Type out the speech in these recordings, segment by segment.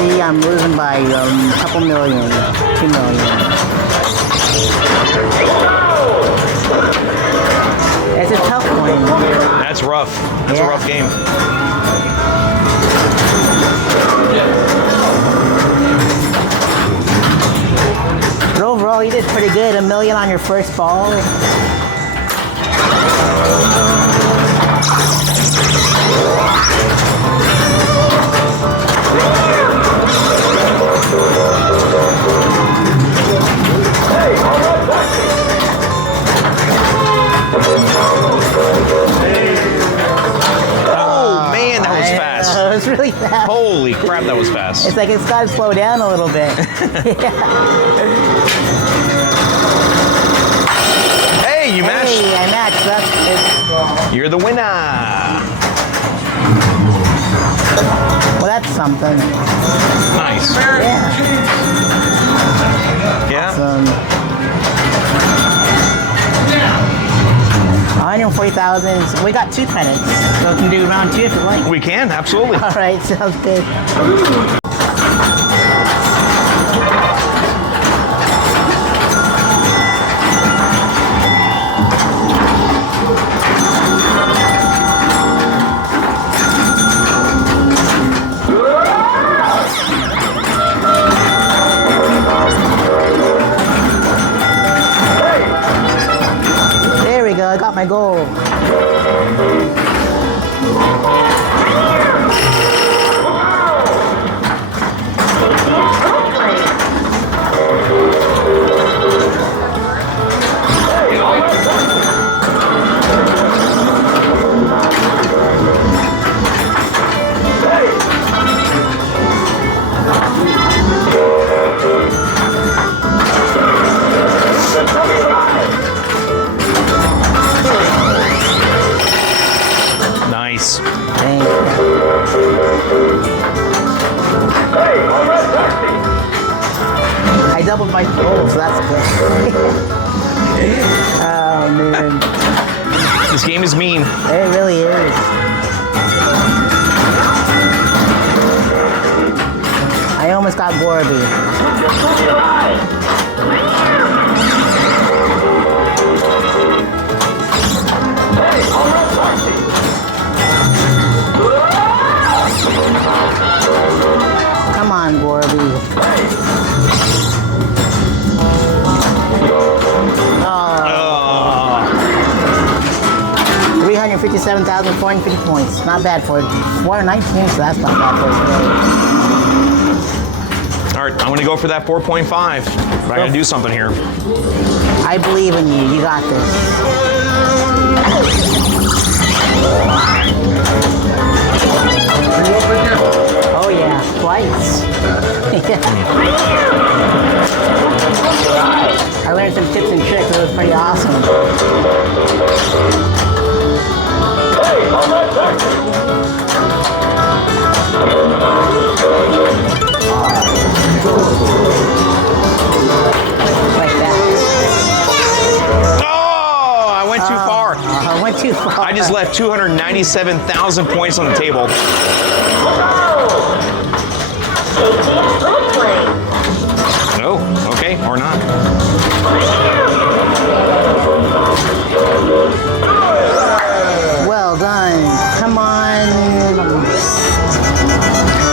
See, I'm losing by a couple million, 2 million. It's a tough one. That's rough. That's a rough game. But overall, you did pretty good. $1 million on your first ball. Oh man, that was fast. It was really fast. Holy crap, that was fast. It's like it's got to slow down a little bit. Hey, you matched. Hey, I matched. You're the winner. Well, that's something. Nice. Yeah. Yeah. 140,000. We got 2 pennants, so we can do round 2 if you like. We can, absolutely. All right, sounds good. There we go. I got my goal. Nice. Thank you. I doubled my goal, so that's good. Oh man, This game is mean. it really is. I almost got Gorby. Come on, Gorby. Oh. 357,450 points. Not bad for 419, so that's not bad for us. All right, I'm gonna go for that 4.5. But I gotta do something here. I believe in you. You got this. Oh yeah, twice. I learned some tips and tricks. It was pretty awesome. Like that. Oh, I went too far. I went too far. I just left 297,000 points on the table. Oh, okay, or not. Well done. Come on.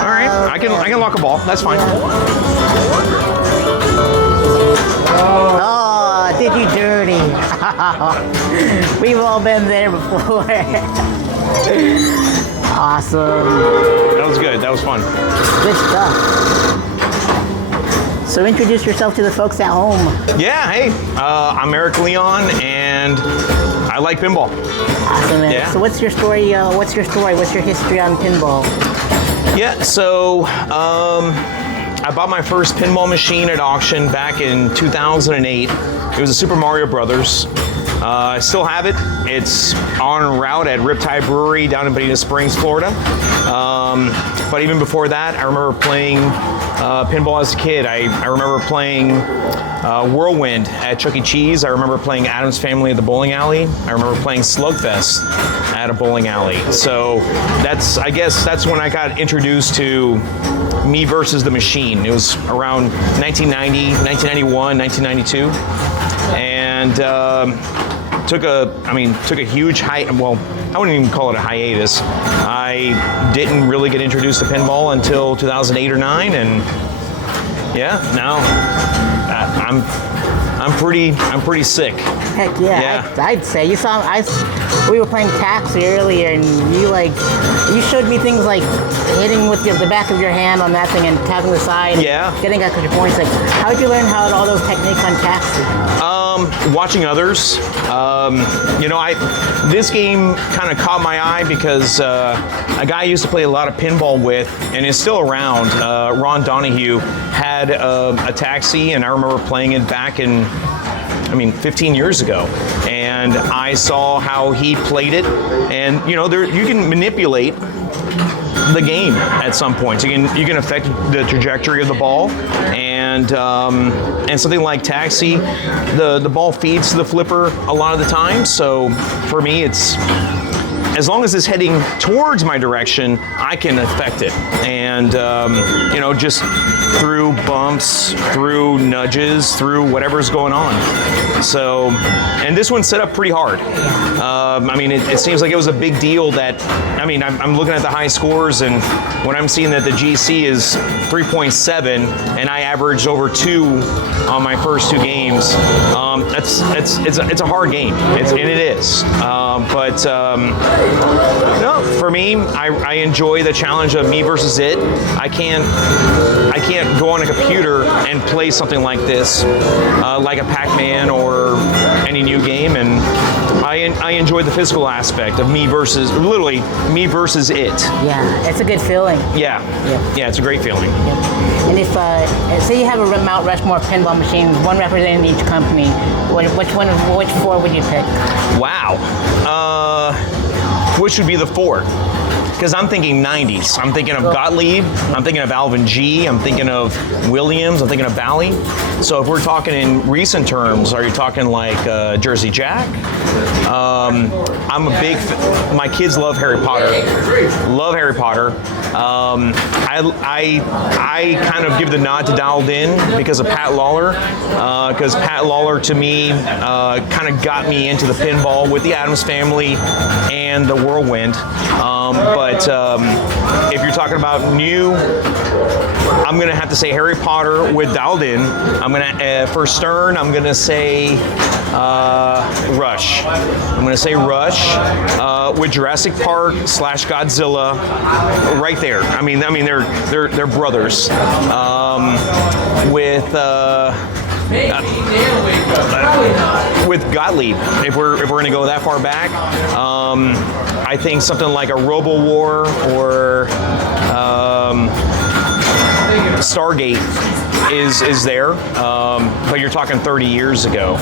All right, I can lock a ball. That's fine. Oh, did you dirty? We've all been there before. Awesome. That was good. That was fun. Good stuff. So introduce yourself to the folks at home. Yeah. Hey, I'm Eric Leon, and I like pinball. Awesome, man. Yeah. So what's your story? What's your history on pinball? Yeah. So I bought my first pinball machine at auction back in 2008. It was a Super Mario Brothers. I still have it. It's on route at Riptide Brewery down in Bonita Springs, Florida. But even before that, I remember playing pinball as a kid. I remember playing Whirlwind at Chuck E. Cheese. I remember playing Addams Family at the bowling alley. I remember playing Slugfest at a bowling alley. So I guess that's when I got introduced to Me versus the Machine. It was around 1990, 1991, 1992. And took a huge well, I wouldn't even call it a hiatus. I didn't really get introduced to pinball until 2008 or 9, and yeah, now I'm pretty sick. Heck yeah. I'd say we were playing Taxi earlier, and you showed me things like hitting with the back of your hand on that thing and tapping the side. Yeah. And getting extra points. Like, how did you learn all those techniques on Taxi? Watching others. This game kind of caught my eye because a guy I used to play a lot of pinball with, and is still around, Ron Donahue, had a Taxi, and I remember playing it back in 15 years ago, and I saw how he played it, and you can manipulate the game at some point. You can affect the trajectory of the ball, and something like Taxi, the ball feeds to the flipper a lot of the time. So for me, it's as long as it's heading towards my direction, I can affect it, and just through bumps, through nudges, through whatever's going on. So, and this one's set up pretty hard. It seems like it was a big deal that, I'm looking at the high scores, and when I'm seeing that the GC is 3.7 and I averaged over 2 on my first 2 games, it's a hard game, and it is. No, for me, I enjoy the challenge of Me versus It. I can't go on a computer and play something like this, like a Pac-Man or any new game, and I enjoy the physical aspect of literally Me versus It. Yeah, it's a good feeling. Yeah, it's a great feeling. Yeah. And if say you have a Mount Rushmore pinball machines, one representing each company, which 4 would you pick? Wow. Which would be the 4? Because I'm thinking 90s. I'm thinking of Gottlieb. I'm thinking of Alvin G. I'm thinking of Williams. I'm thinking of Bally. So if we're talking in recent terms, are you talking like Jersey Jack? I'm a big. My kids love Harry Potter. Love Harry Potter. I kind of give the nod to Dialed In because of Pat Lawler. Because Pat Lawler to me kind of got me into the pinball with the Addams Family and the Whirlwind. But if you're talking about new, I'm gonna have to say Harry Potter with Dialed In. I'm gonna for Stern, I'm gonna say Rush. I'm gonna say Rush with Jurassic Park / Godzilla, right there. They're brothers. With Gottlieb, if we're gonna go that far back, I think something like a Robo War or Stargate is there, but you're talking 30 years ago.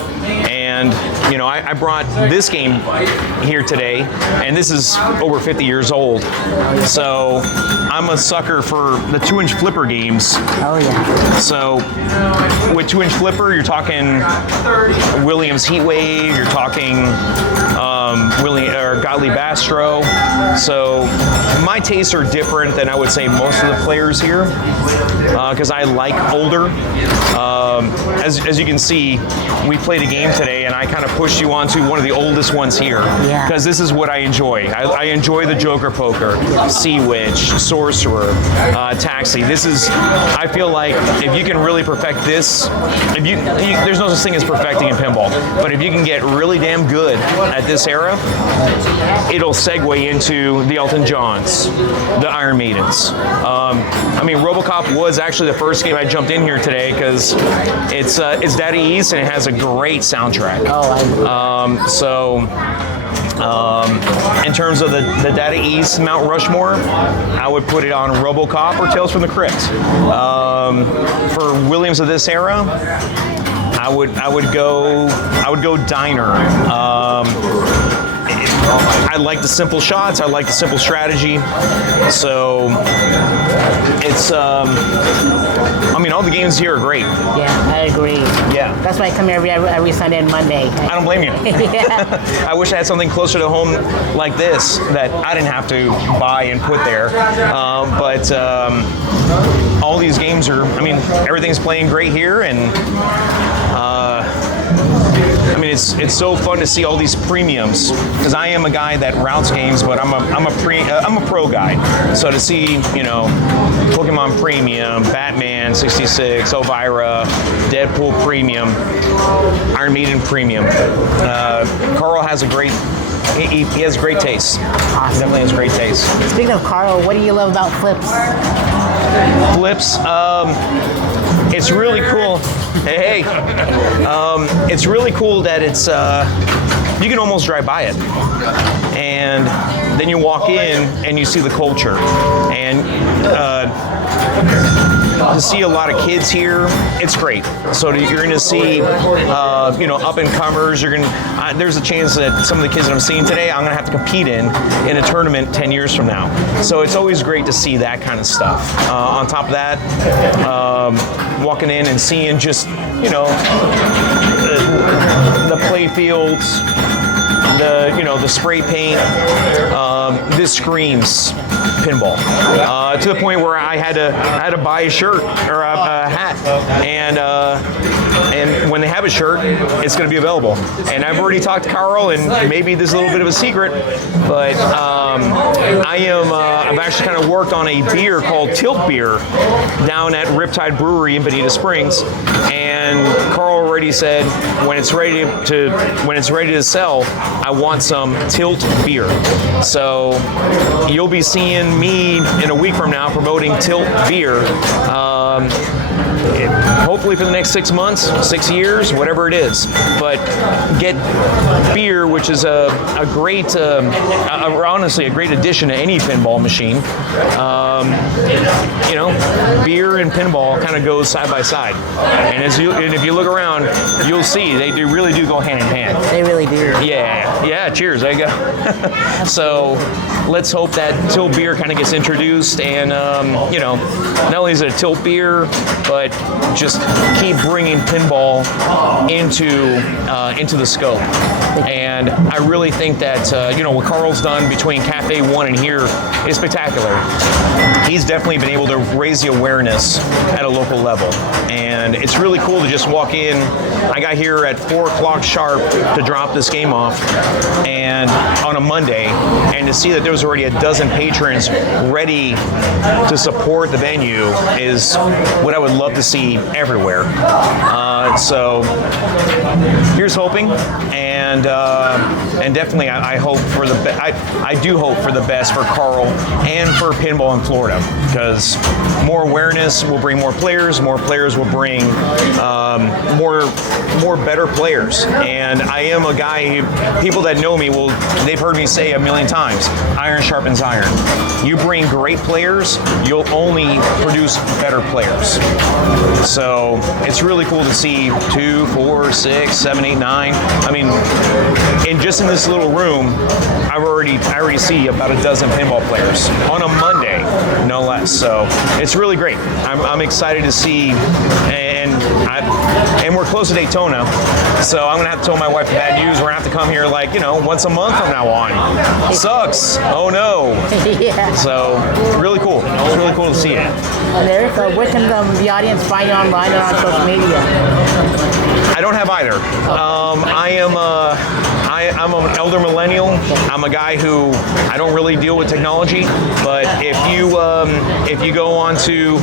And I brought this game here today, and this is over 50 years old. So I'm a sucker for the 2-inch flipper games. Oh yeah. So with 2-inch flipper, you're talking Williams Heatwave, you're talking Gottlieb Astro. So my tastes are different than I would say most of the players here, because I like older. As you can see, we played a game today, and I kind of pushed you onto one of the oldest ones here, because this is what I enjoy. I enjoy the Joker Poker, Sea Witch, Sorcerer, Taxi. I feel like if you can really perfect this, there's no such thing as perfecting in pinball, but if you can get really damn good at this era, it'll segue into the Elton Johns, the Iron Maidens. RoboCop was actually the first game I jumped in here today because it's Daddy East and it has a great soundtrack. In terms of the Daddy East Mount Rushmore, I would put it on RoboCop or Tales from the Crypt. For Williams of this era, I would go diner. I like the simple shots. I like the simple strategy. So it's, I mean, all the games here are great. Yeah, I agree. Yeah. That's why I come here every Sunday and Monday. I don't blame you. Yeah. I wish I had something closer to home like this that I didn't have to buy and put there. But all these games are, I mean, everything's playing great here, and I mean, it's so fun to see all these premiums, because I am a guy that routes games, but I'm a pro guy. So to see, you know, Pokemon Premium, Batman 66, Elvira, Deadpool Premium, Iron Maiden Premium. Carl has a great. He has great taste. Awesome. He definitely has great taste. Speaking of Carl, what do you love about flips? Flips. It's really cool. Hey. It's really cool that it's. You can almost drive by it, and then you walk in and you see the culture, and to see a lot of kids here, it's great. So you're going to see, you know, up and comers. You're going to. There's a chance that some of the kids that I'm seeing today, I'm going to have to compete in a tournament 10 years from now. So it's always great to see that kind of stuff. On top of that, walking in and seeing just, you know, the play fields, the spray paint. This screams pinball, to the point where I had to buy a shirt or a hat, and when they have a shirt, it's going to be available. And I've already talked to Carl, and maybe this is a little bit of a secret, but I've actually kind of worked on a beer called Tilt Beer down at Riptide Brewery in Bonita Springs, and Carl already said when it's ready to sell, I want some Tilt Beer. So you'll be seeing me in a week from now promoting Tilt Beer. Hopefully for the next 6 months, 6 years, whatever it is. But get beer, which is a great, honestly, a great addition to any pinball machine. You know, beer and pinball kind of goes side by side. And if you look around, you'll see they really do go hand in hand. They really do. Yeah. Cheers. There you go. So let's hope that Tilt Beer kind of gets introduced, and you know, not only is it a Tilt Beer, but just keep bringing pinball into the scope. And I really think that you know, what Carl's done between Cafe One and here is spectacular. He's definitely been able to raise the awareness at a local level, and it's really cool to just walk in. I got here at 4 o'clock sharp to drop this game off, and on a Monday, and to see that there was already a dozen patrons ready to support the venue is what I would love to see everywhere. So here's hoping, and definitely I hope for the I do hope for the best for Carl and for pinball in Florida, because more awareness will bring more players will bring more better players. And I am a guy, people that know me they've heard me say a million times, iron sharpens iron. You bring great players, you'll only produce better players. So it's really cool to see 2, 4, 6, 7, 8, 9. I mean, and just in this little room, I already see about a dozen pinball players on a Monday, no less. So it's really great. I'm excited to see, and we're close to Daytona, so I'm gonna have to tell my wife the bad news. We're gonna have to come here, like, you know, once a month from now on. Sucks. Oh no. Yeah. So really cool. It's really cool to see it. And Eric, where can the audience find you online or on social media? I don't have either. I'm an elder millennial. I'm a guy who I don't really deal with technology, but if you go on to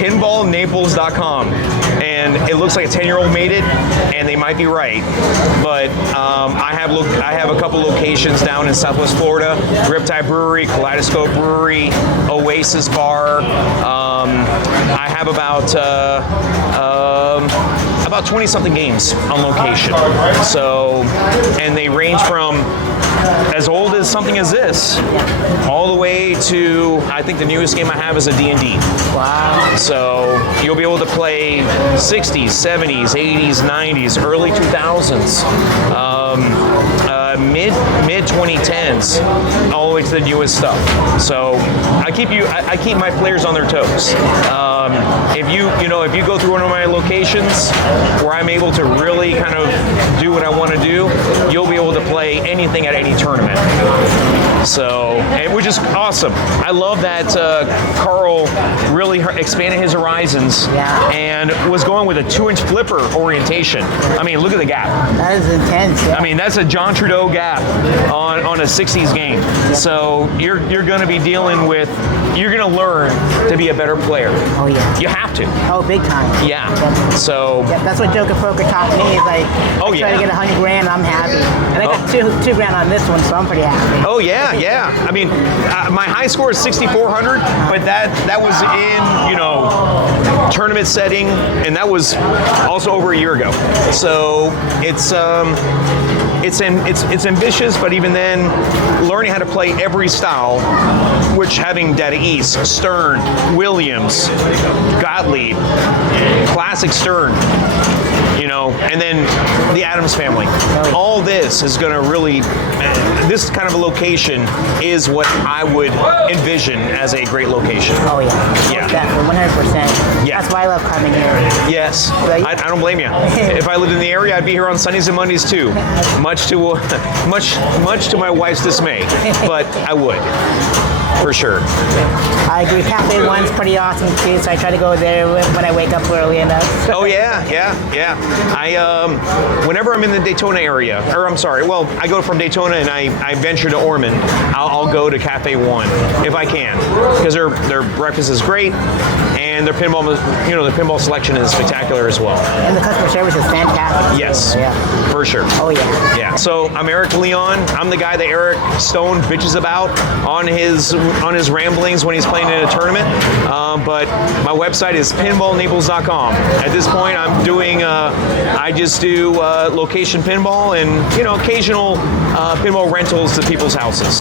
pinballnaples.com, and it looks like a 10-year-old made it, and they might be right, but I have a couple locations down in Southwest Florida: Riptide Brewery, Kaleidoscope Brewery, Oasis Bar. I have about 20-something games on location. So, and they range from as old as something as this, all the way to, I think the newest game I have is a D&D. Wow. So you'll be able to play 60s, 70s, 80s, 90s, early 2000s, mid 2010s, all the way to the newest stuff. So I keep my players on their toes. If you go through one of my locations where I'm able to really kind of do what I want to do, you'll be able to play anything at any tournament. So, which is awesome. I love that Carl really expanded his horizons and was going with a 2-inch flipper orientation. I mean, look at the gap. That is intense. Yeah. I mean, that's a John Trudeau gap on a 60s game. So you're going to be dealing with, you're going to learn to be a better player. Oh yeah. You have to. Oh, big time. Yeah. So. Yeah, that's what Joker Poker taught me. Is like, I try to get $100,000, I'm happy, and I got two grand on this one, so I'm pretty happy. Oh yeah, yeah. I mean, my high score is 6,400, but that was in tournament setting, and that was also over a year ago. So it's ambitious, but even then, learning how to play every style, which having Data East, Stern, Williams, Gottlieb, Classic Stern, and then the Adams family. All this is going to really, this kind of a location is what I would envision as a great location. Oh yeah. Yeah. Definitely, 100%. Yeah. That's why I love coming here. Yes. I don't blame you. If I lived in the area, I'd be here on Sundays and Mondays too. Much to my wife's dismay, but I would. For sure. I agree. Cafe 1's pretty awesome too, so I try to go there when I wake up early enough. Oh yeah. Whenever I'm in the Daytona area, or I'm sorry, well, I go from Daytona and I venture to Ormond, I'll go to Cafe 1 if I can, because their breakfast is great and their pinball, the pinball selection is spectacular as well. And the customer service is fantastic. Yes. Yeah. For sure. Oh yeah. Yeah. So I'm Eric Leon. I'm the guy that Eric Stone bitches about on his ramblings when he's playing in a tournament. But my website is pinballnaples.com. At this point, I'm doing, I just do location pinball and, occasional pinball rentals to people's houses.